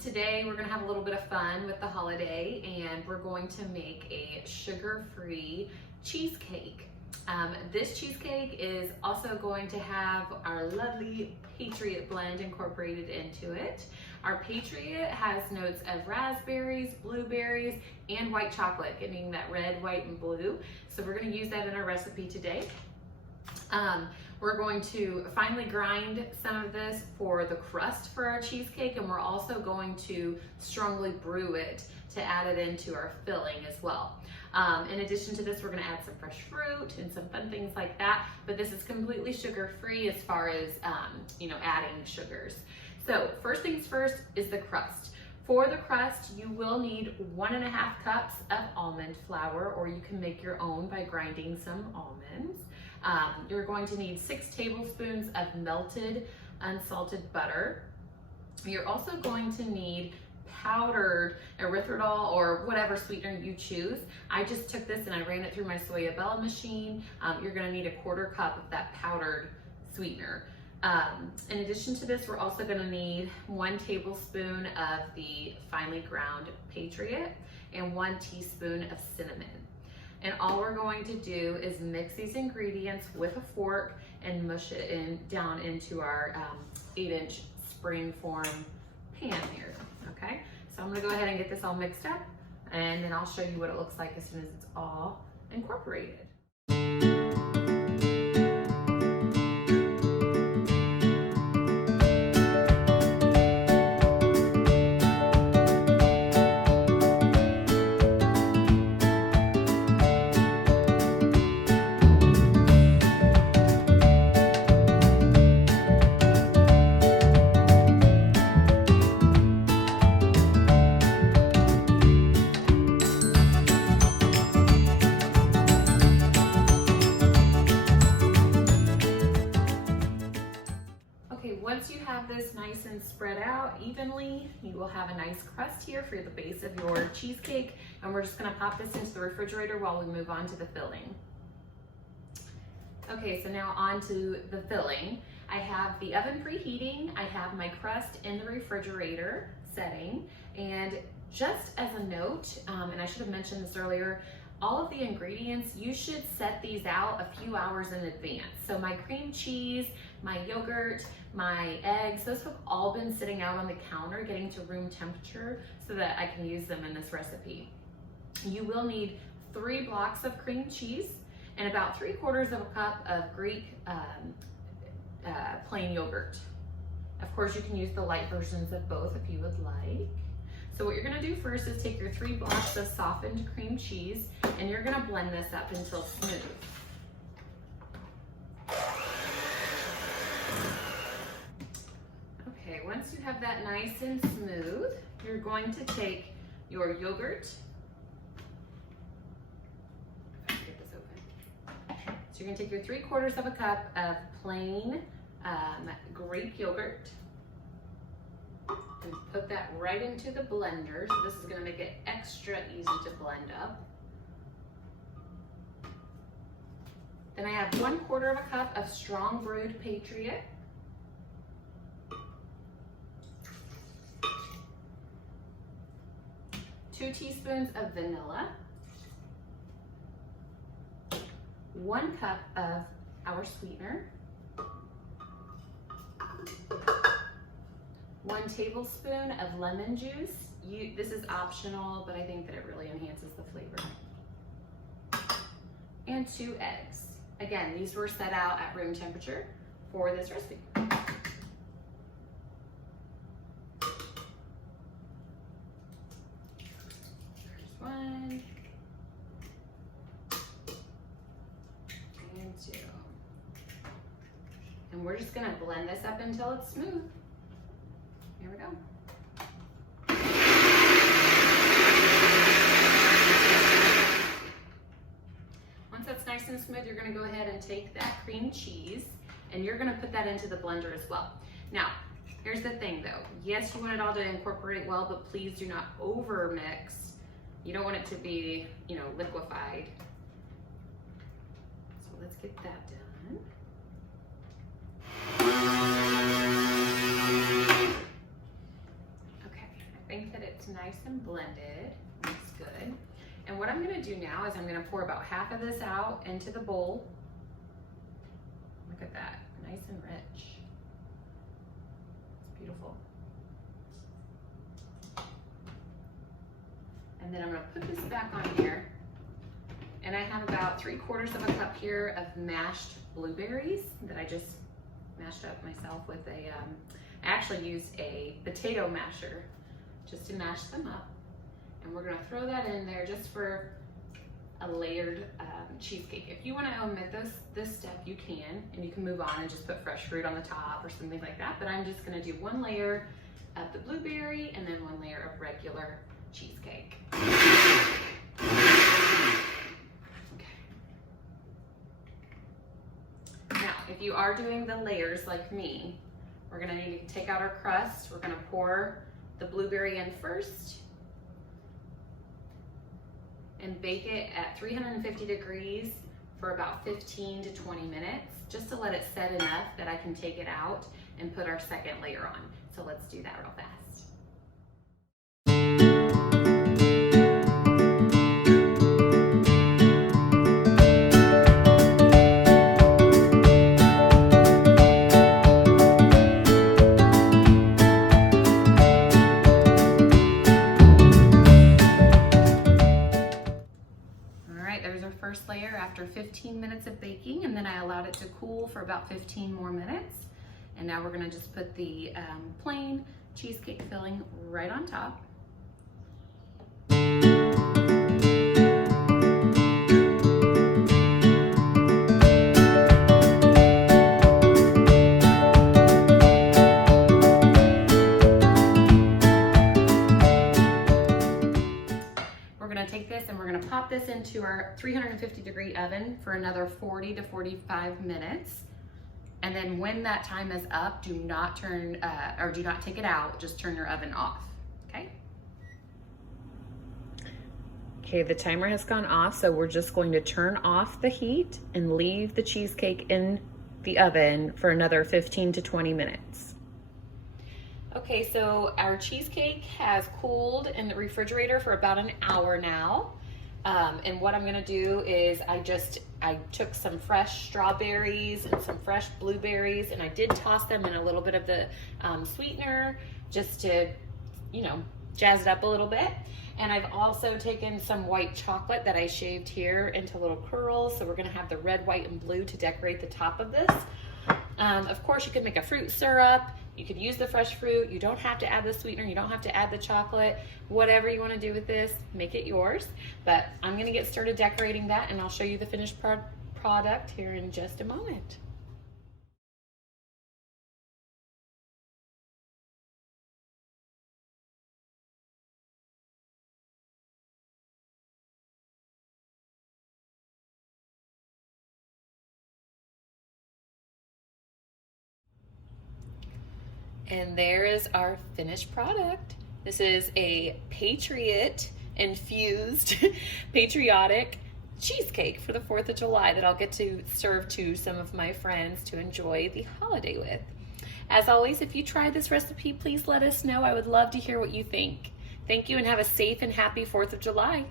Today we're gonna have a little bit of fun with the holiday and we're going to make a sugar-free cheesecake. This cheesecake is also going to have our lovely Patriot blend incorporated into it. Our Patriot has notes of raspberries, blueberries, and white chocolate, getting that red, white, and blue. So we're gonna use that in our recipe today. We're going to finely grind some of this for the crust for our cheesecake, and we're also going to strongly brew it to add it into our filling as well. In addition to this, we're gonna add some fresh fruit and some fun things like that, but this is completely sugar-free as far as adding sugars. So first things first is the crust. For the crust, you will need 1.5 cups of almond flour, or you can make your own by grinding some almonds. You're going to need 6 tablespoons of melted unsalted butter. You're also going to need powdered erythritol or whatever sweetener you choose. I just took this and I ran it through my Soyabella machine. You're gonna need 1/4 cup of that powdered sweetener. In addition to this, we're also gonna need 1 tablespoon of the finely ground Patriot and 1 teaspoon of cinnamon. And all we're going to do is mix these ingredients with a fork and mush it down into our 8-inch spring form pan here, okay? So I'm gonna go ahead and get this all mixed up, and then I'll show you what it looks like as soon as it's all incorporated. Once you have this nice and spread out evenly, you will have a nice crust here for the base of your cheesecake, and we're just gonna pop this into the refrigerator while we move on to the filling. Okay, so now on to the filling. I have the oven preheating, I have my crust in the refrigerator setting, and just as a note, and I should have mentioned this earlier, all of the ingredients, you should set these out a few hours in advance. So my cream cheese, my yogurt, my eggs, those have all been sitting out on the counter getting to room temperature so that I can use them in this recipe. You will need 3 blocks of cream cheese and about 3/4 of a cup of Greek plain yogurt. Of course, you can use the light versions of both if you would like. So what you're gonna do first is take your 3 blocks of softened cream cheese and you're gonna blend this up until smooth. Okay, once you have that nice and smooth, you're going to take your yogurt. If I can get this open. So you're gonna take your 3/4 of a cup of plain Greek yogurt and put that right into the blender. So this is gonna make it extra easy to blend up. Then I have 1/4 of a cup of strong brewed Patriot. 2 teaspoons of vanilla. 1 cup of our sweetener. 1 tablespoon of lemon juice. This is optional, but I think that it really enhances the flavor. And 2 eggs. Again, these were set out at room temperature for this recipe. There's 1. And 2. And we're just gonna blend this up until it's smooth. Here we go. Once that's nice and smooth, you're gonna go ahead and take that cream cheese and you're gonna put that into the blender as well. Now, here's the thing though. Yes, you want it all to incorporate well, but please do not over mix. You don't want it to be, liquefied. So let's get that done. Okay. nice and blended. Looks good. And what I'm gonna do now is I'm gonna pour about half of this out into the bowl. Look at that, nice and rich. It's beautiful. And then I'm gonna put this back on here. And I have about 3/4 of a cup here of mashed blueberries that I just mashed up myself with I actually used a potato masher just to mash them up. And we're gonna throw that in there just for a layered cheesecake. If you wanna omit this step, you can, and you can move on and just put fresh fruit on the top or something like that, but I'm just gonna do 1 layer of the blueberry and then 1 layer of regular cheesecake. If you are doing the layers like me, we're gonna need to take out our crust. We're gonna pour the blueberry in first and bake it at 350 degrees for about 15 to 20 minutes, just to let it set enough that I can take it out and put our second layer on. So let's do that real fast. First layer after 15 minutes of baking, and then I allowed it to cool for about 15 more minutes. And now we're gonna just put the plain cheesecake filling right on top. Take this and we're going to pop this into our 350 degree oven for another 40 to 45 minutes. And then when that time is up, do not turn or do not take it out, just turn your oven off. Okay, the timer has gone off, so we're just going to turn off the heat and leave the cheesecake in the oven for another 15 to 20 minutes. Okay, so our cheesecake has cooled in the refrigerator for about an hour now. And what I'm gonna do is I took some fresh strawberries and some fresh blueberries, and I did toss them in a little bit of the sweetener just to, you know, jazz it up a little bit. And I've also taken some white chocolate that I shaved here into little curls. So we're gonna have the red, white, and blue to decorate the top of this. Of course, you could make a fruit syrup. You could use the fresh fruit. You don't have to add the sweetener. You don't have to add the chocolate. Whatever you want to do with this, make it yours. But I'm going to get started decorating that, and I'll show you the finished product here in just a moment. And there is our finished product. This is a Patriot infused patriotic cheesecake for the 4th of July that I'll get to serve to some of my friends to enjoy the holiday with. As always, if you try this recipe, please let us know. I would love to hear what you think. Thank you and have a safe and happy 4th of July.